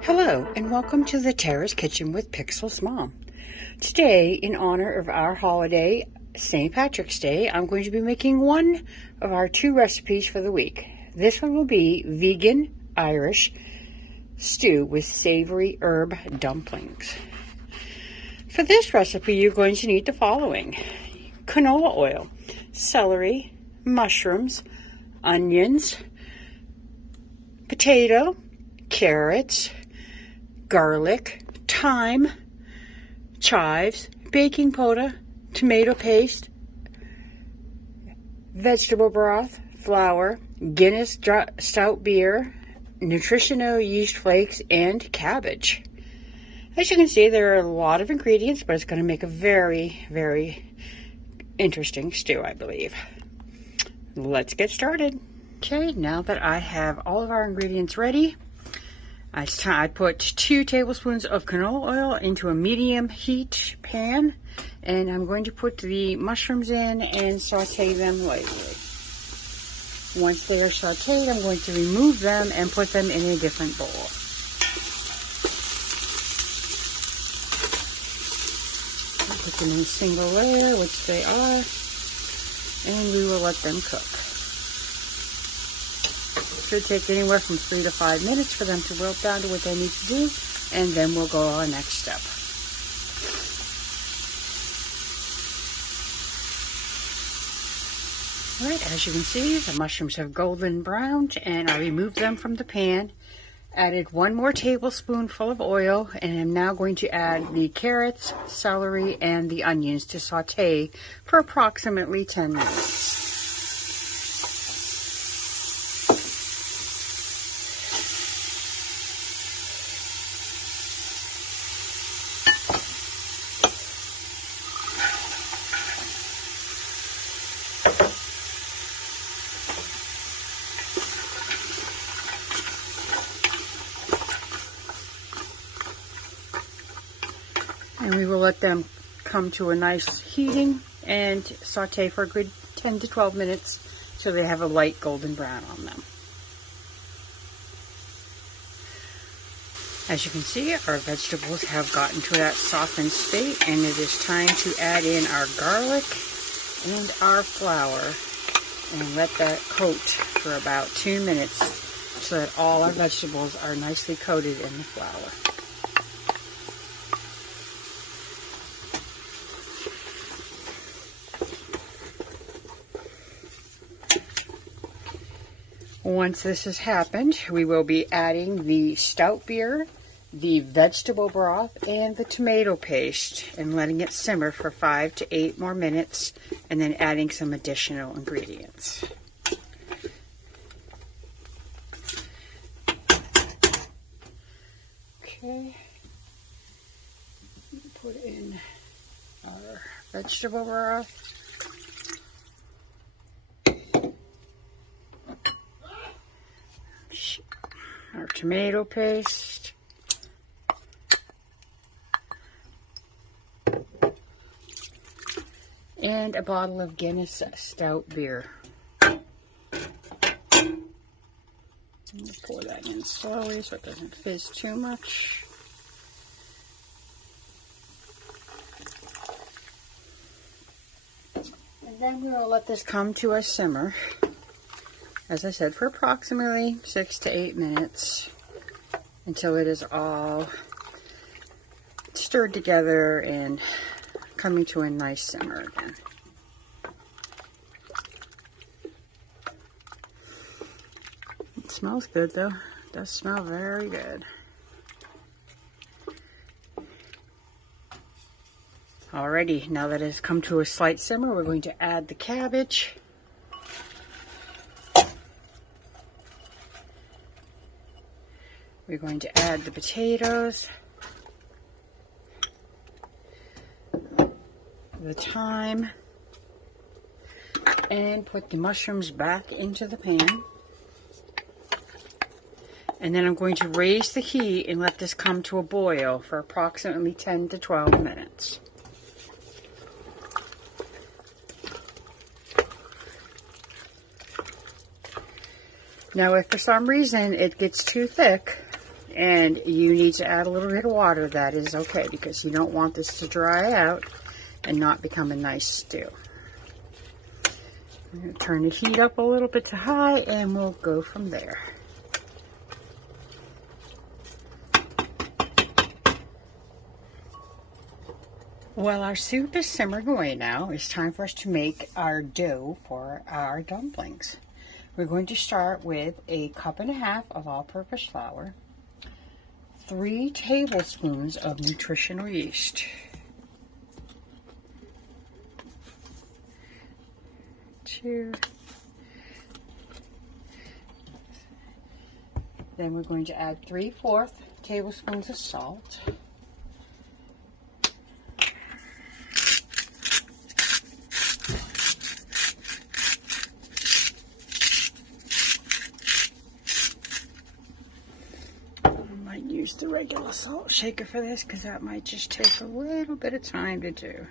Hello, and welcome to the Terra's Kitchen with Pixel's Mom. Today, in honor of our holiday, St. Patrick's Day, I'm going to be making one of our 2 recipes for the week. This one will be vegan Irish stew with savory herb dumplings. For this recipe, you're going to need the following: canola oil, celery, mushrooms, onions, potato, carrots, garlic, thyme, chives, baking soda, tomato paste, vegetable broth, flour, Guinness stout beer, nutritional yeast flakes, and cabbage. As you can see, there are a lot of ingredients, but it's going to make a very, very interesting stew, I believe. Let's get started. Okay, now that I have all of our ingredients ready, I put 2 tablespoons of canola oil into a medium heat pan, and I'm going to put the mushrooms in and saute them lightly. Once they are sauteed, I'm going to remove them and put them in a different bowl. I'll put them in a single layer, which they are, and we will let them cook. Should take anywhere from 3 to 5 minutes for them to wilt down to what they need to do, and then we'll go on next step. Alright, as you can see, the mushrooms have golden browned, and I removed them from the pan, added 1 more tablespoonful of oil, and I'm now going to add the carrots, celery, and the onions to saute for approximately 10 minutes. And we will let them come to a nice heating and saute for a good 10 to 12 minutes so they have a light golden brown on them. As you can see, our vegetables have gotten to that softened state, and it is time to add in our garlic and our flour and let that coat for about 2 minutes so that all our vegetables are nicely coated in the flour. Once this has happened, we will be adding the stout beer, the vegetable broth, and the tomato paste, and letting it simmer for 5 to 8 more minutes, and then adding some additional ingredients. Okay, put in our vegetable broth. Our tomato paste, and a bottle of Guinness stout beer. Pour that in slowly so it doesn't fizz too much. And then we'll let this come to a simmer, as I said, for approximately 6 to 8 minutes until it is all stirred together and coming to a nice simmer again. It smells good though. It does smell very good. Alrighty, now that it has come to a slight simmer, we're going to add the cabbage. We're going to add the potatoes, the thyme, and put the mushrooms back into the pan. And then I'm going to raise the heat and let this come to a boil for approximately 10 to 12 minutes. Now, if for some reason it gets too thick and you need to add a little bit of water, that is okay, because you don't want this to dry out and not become a nice stew. I'm going to turn the heat up a little bit to high, and we'll go from there. Well, our soup is simmering away now. It's time for us to make our dough for our dumplings. We're going to start with a 1.5 cups of all-purpose flour, 3 tablespoons of nutritional yeast, 2. Then we're going to add 3/4 tablespoons of salt. Use the regular salt shaker for this, because that might just take a little bit of time to do.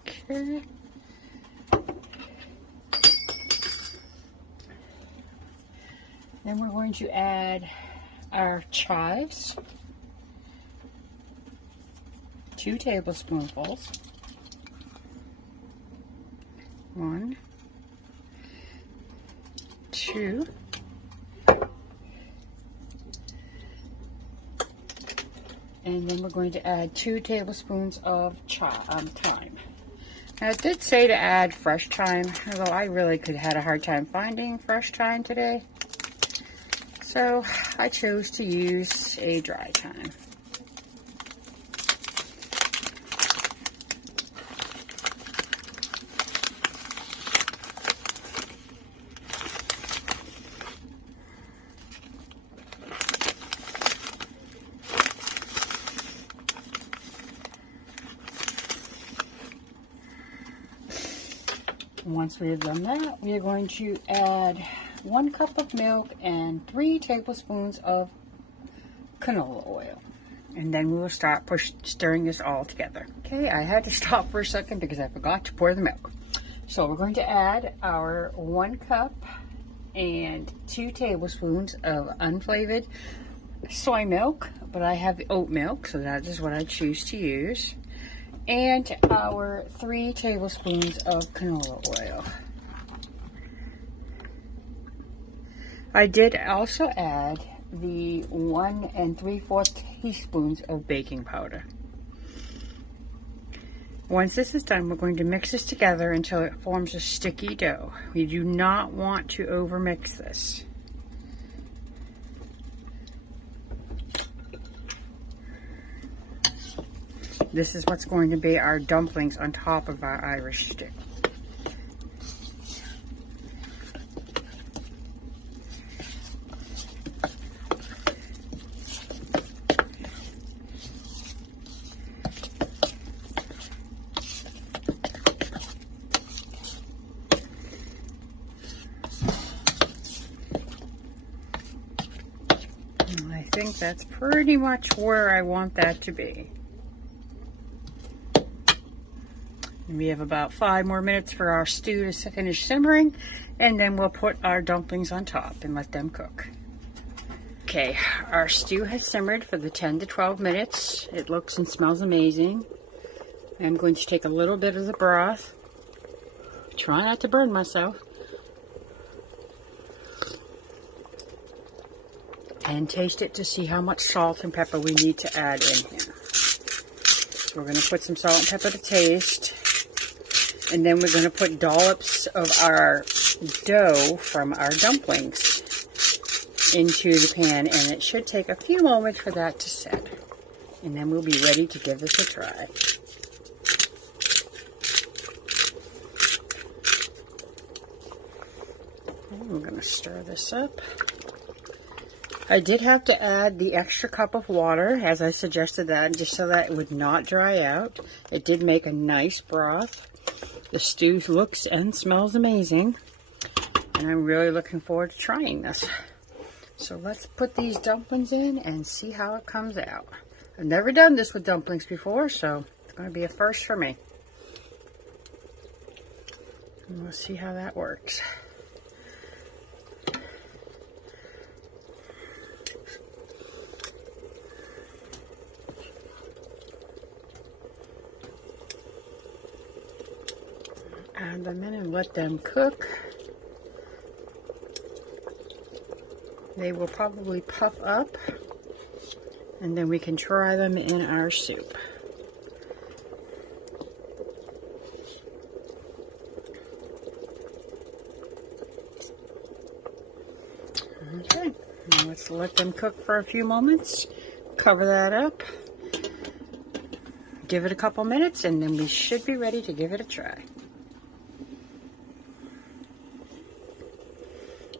Okay. Then we're going to add our chives, 2 tablespoonfuls. 1, 2. And then we're going to add 2 tablespoons of thyme. Now, it did say to add fresh thyme, although I really had a hard time finding fresh thyme today. So I chose to use a dry thyme. Once we have done that, we are going to add 1 cup of milk and 3 tablespoons of canola oil. And then we will start stirring this all together. Okay, I had to stop for a second because I forgot to pour the milk. So we're going to add our 1 cup and 2 tablespoons of unflavored soy milk, but I have oat milk, so that is what I choose to use. And our 3 tablespoons of canola oil. I did also add the 1 3/4 teaspoons of baking powder. Once this is done, we're going to mix this together until it forms a sticky dough. We do not want to overmix this. This is what's going to be our dumplings on top of our Irish stew. And I think that's pretty much where I want that to be. We have about 5 more minutes for our stew to finish simmering, and then we'll put our dumplings on top and let them cook. Okay, our stew has simmered for the 10 to 12 minutes. It looks and smells amazing. I'm going to take a little bit of the broth. Try not to burn myself. And taste it to see how much salt and pepper we need to add in here. We're going to put some salt and pepper to taste. And then we're going to put dollops of our dough from our dumplings into the pan, and it should take a few moments for that to set. And then we'll be ready to give this a try. And we're going to stir this up. I did have to add the extra cup of water, as I suggested that, just so that it would not dry out. It did make a nice broth. The stew looks and smells amazing, and I'm really looking forward to trying this. So let's put these dumplings in and see how it comes out. I've never done this with dumplings before, so it's going to be a first for me. And we'll see how that works. Add them in and let them cook. They will probably puff up, and then we can try them in our soup. Okay, now let's let them cook for a few moments. Cover that up. Give it a couple minutes, and then we should be ready to give it a try.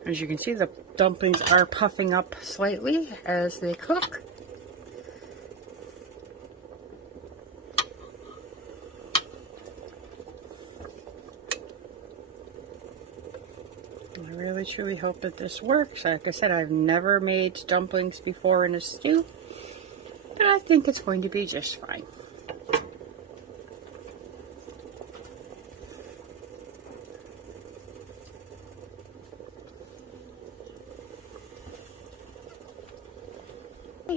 As you can see, the dumplings are puffing up slightly as they cook. I really truly hope that this works. Like I said, I've never made dumplings before in a stew, but I think it's going to be just fine.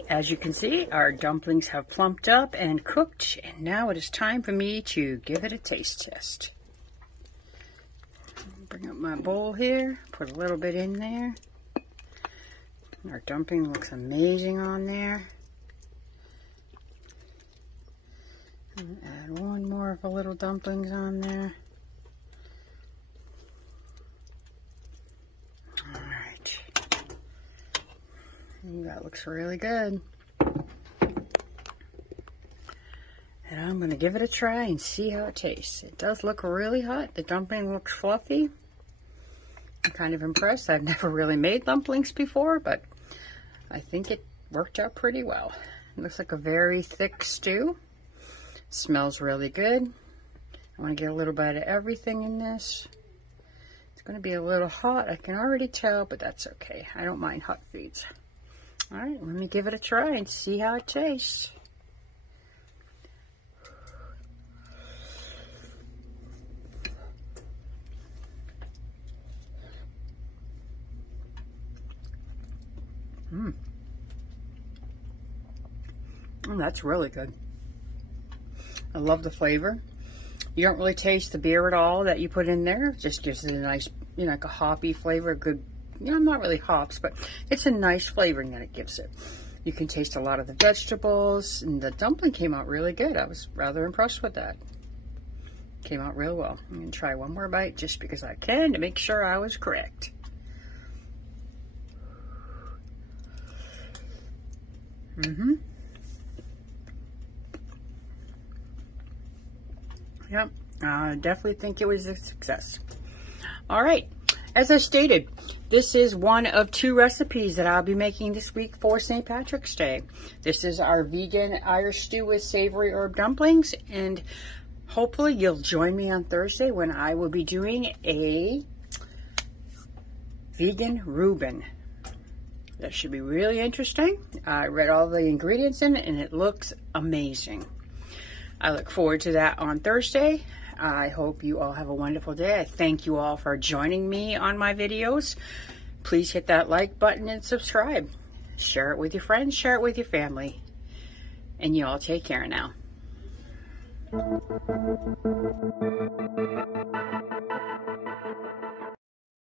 As you can see, our dumplings have plumped up and cooked, and now it is time for me to give it a taste test. Bring up my bowl here, put a little bit in there. Our dumpling looks amazing on there. And add one more of the little dumplings on there. That looks really good. And I'm going to give it a try and see how it tastes. It does look really hot. The dumpling looks fluffy. I'm kind of impressed. I've never really made dumplings before, but I think it worked out pretty well. It looks like a very thick stew. Smells really good. I want to get a little bit of everything in this. It's going to be a little hot. I can already tell, but that's okay. I don't mind hot foods. All right, let me give it a try and see how it tastes. Oh, that's really good. I love the flavor. You don't really taste the beer at all that you put in there. It just gives it a nice, you know, like a hoppy flavor, good. You know, not really hops, but it's a nice flavoring that it gives it. You can taste a lot of the vegetables, and the dumpling came out really good. I was rather impressed with that. Came out real well. I'm going to try one more bite just because I can to make sure I was correct. Yep, I definitely think it was a success. All right. As I stated, this is one of 2 recipes that I'll be making this week for St. Patrick's Day. This is our vegan Irish stew with savory herb dumplings, and hopefully you'll join me on Thursday when I will be doing a vegan Reuben. That should be really interesting. I read all the ingredients in it, and it looks amazing. I look forward to that on Thursday. I hope you all have a wonderful day. I thank you all for joining me on my videos. Please hit that like button and subscribe. Share it with your friends, share it with your family. And you all take care now.